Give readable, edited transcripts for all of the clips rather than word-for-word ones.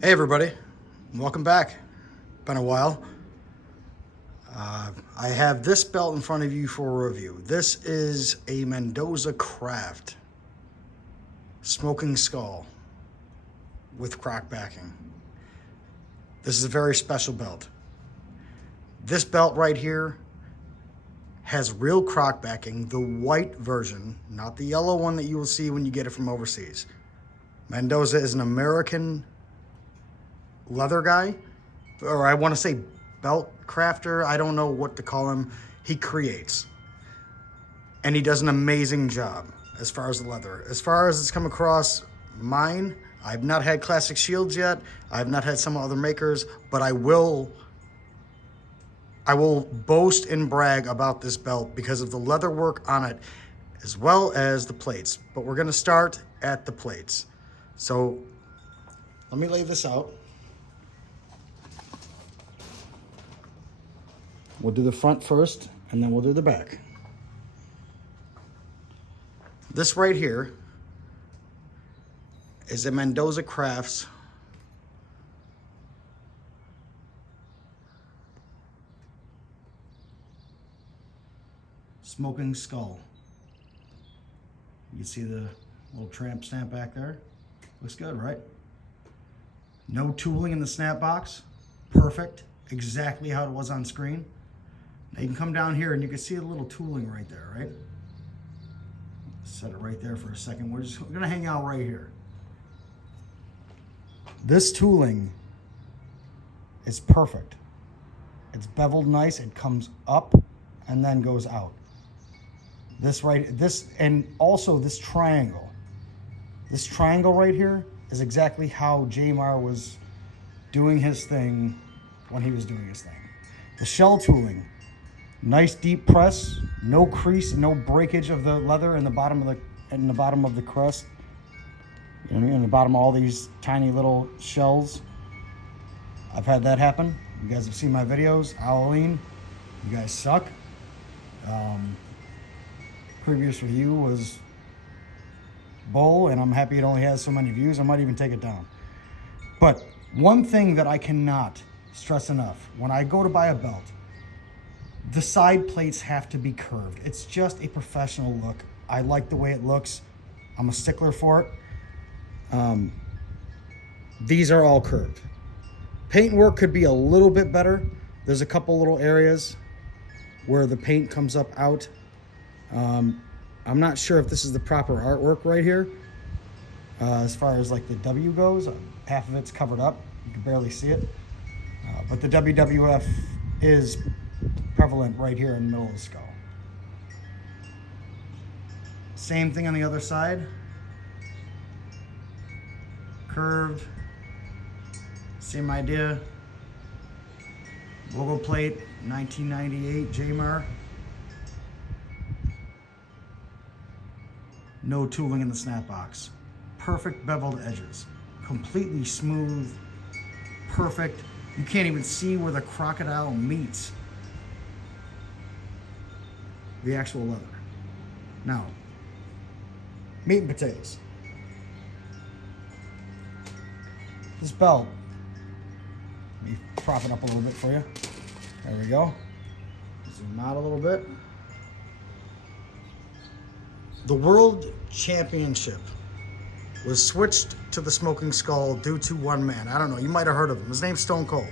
Hey everybody, welcome back. Been a while. I have this belt in front of you for a review. This is a Mendoza Craft Smoking Skull with croc backing. This is a very special belt. This belt right here has real croc backing, the white version, not the yellow one that you will see when you get it from overseas. Mendoza is an American leather guy, or I want to say belt crafter. I don't know what to call him. He creates, and he does an amazing job as far as the leather. As far as it's come across mine, I've not had classic shields yet. I've not had some other makers, but I will boast and brag about this belt because of the leather work on it as well as the plates. But we're going to start at the plates. So let me lay this out. We'll do the front first, and then we'll do the back. This right here is a Mendoza Crafts Smoking Skull. You can see the little tramp stamp back there. Looks good, right? No tooling in the snap box. Perfect. Exactly how it was on screen. Now you can come down here and you can see a little tooling right there, right? Set it right there for a second. We're gonna hang out right here. This tooling is perfect. It's beveled nice. It comes up and then goes out. And also this triangle. This triangle right here is exactly how Jamar was doing his thing when he was doing his thing. The shell tooling, nice deep press, no crease, no breakage of the leather in the bottom of the crest. You know what I mean? In the bottom of all these tiny little shells. I've had that happen. You guys have seen my videos. Halloween, you guys suck. Previous review was bull, and I'm happy it only has so many views. I might even take it down. But one thing that I cannot stress enough, when I go to buy a belt, the side plates have to be curved. It's just a professional look. I like the way it looks. I'm a stickler for it. These are all curved. Paint work could be a little bit better. There's a couple little areas where the paint comes up out. I'm not sure if this is the proper artwork right here. As far as like the W goes, half of it's covered up. You can barely see it. But the WWF is prevalent right here in the middle of the skull. Same thing on the other side. Curved. Same idea. Logo plate, 1998 Jamar. No tooling in the snap box. Perfect beveled edges. Completely smooth. Perfect. You can't even see where the crocodile meets the actual leather. Now, meat and potatoes. This belt, let me prop it up a little bit for you. There we go. Zoom out a little bit. The World Championship was switched to the Smoking Skull due to one man. I don't know, you might have heard of him. His name's Stone Cold.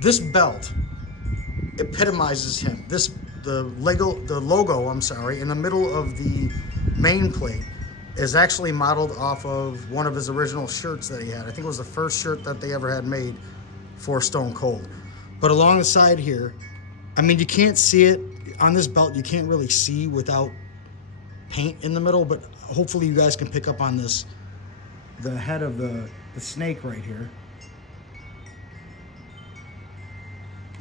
This belt epitomizes him. The logo, in the middle of the main plate is actually modeled off of one of his original shirts that he had. I think it was the first shirt that they ever had made for Stone Cold. But along the side here, I mean, you can't see it on this belt. You can't really see without paint in the middle, but hopefully you guys can pick up on this. The head of the snake right here.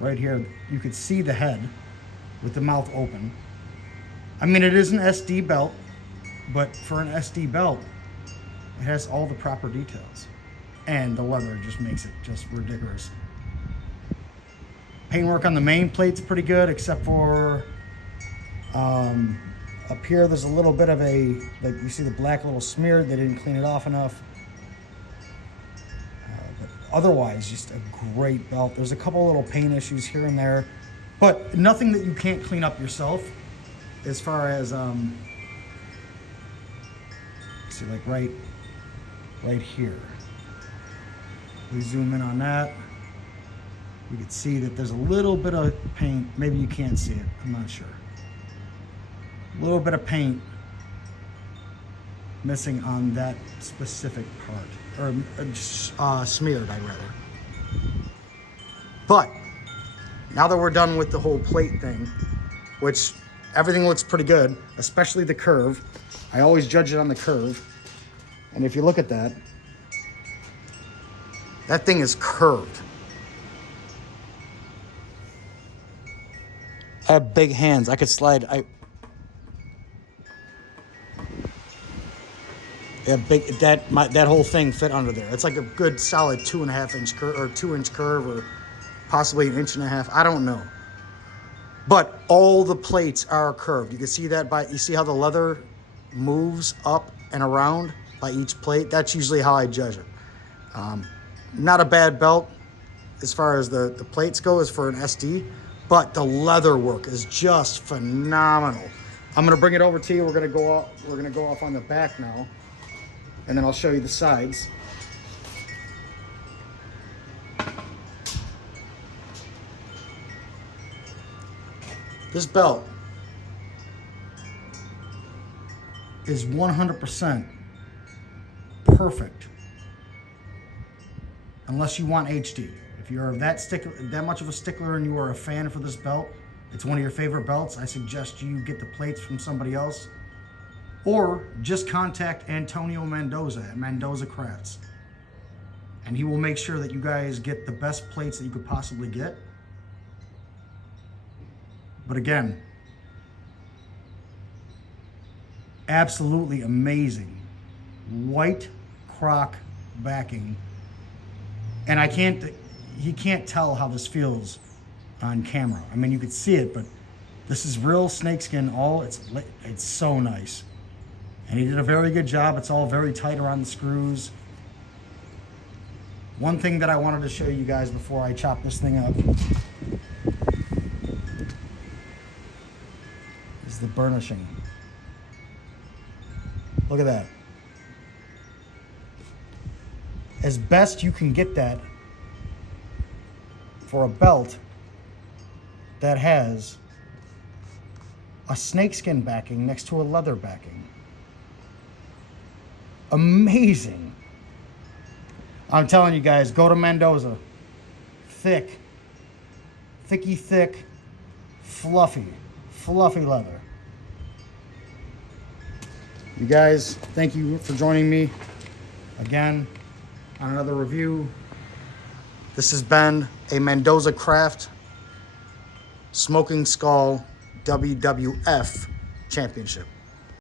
Right here, you could see the head with the mouth open. I mean, it is an SD belt, but for an SD belt, it has all the proper details. And the leather just makes it just ridiculous. Paintwork on the main plate's pretty good, except for up here there's a little bit of you see the black little smear. They didn't clean it off enough. otherwise, just a great belt. There's a couple little paint issues here and there, but nothing that you can't clean up yourself. As far as see, like right here. We zoom in on that. We can see that there's a little bit of paint. Maybe you can't see it. I'm not sure. A little bit of paint missing on that specific part, or smeared, I'd rather. But now that we're done with the whole plate thing, which everything looks pretty good, especially the curve. I always judge it on the curve. And if you look at that, that thing is curved. I have big hands. I could slide. That whole thing fit under there. It's like a good solid 2.5 inch curve, or 2 inch curve, or possibly 1.5 inches. I don't know. But all the plates are curved. You can see that you see how the leather moves up and around by each plate. That's usually how I judge it. Not a bad belt as far as the plates go, as for an SD, but the leather work is just phenomenal. I'm gonna bring it over to you. We're gonna go off on the back now, and then I'll show you the sides. This belt is 100% perfect, unless you want HD. If you're that much of a stickler and you are a fan for this belt, it's one of your favorite belts, I suggest you get the plates from somebody else, or just contact Antonio Mendoza at Mendoza Crafts, and he will make sure that you guys get the best plates that you could possibly get. But again, absolutely amazing white croc backing, and he can't tell how this feels on camera. I mean, you could see it, but this is real snakeskin. It's so nice, and he did a very good job. It's all very tight around the screws. One thing that I wanted to show you guys before I chop this thing up is the burnishing. Look at that. As best you can get that for a belt that has a snakeskin backing next to a leather backing. Amazing. I'm telling you guys, go to Mendoza. Thick, fluffy leather. You guys, thank you for joining me again on another review. This has been a Mendoza Craft Smoking Skull WWF Championship.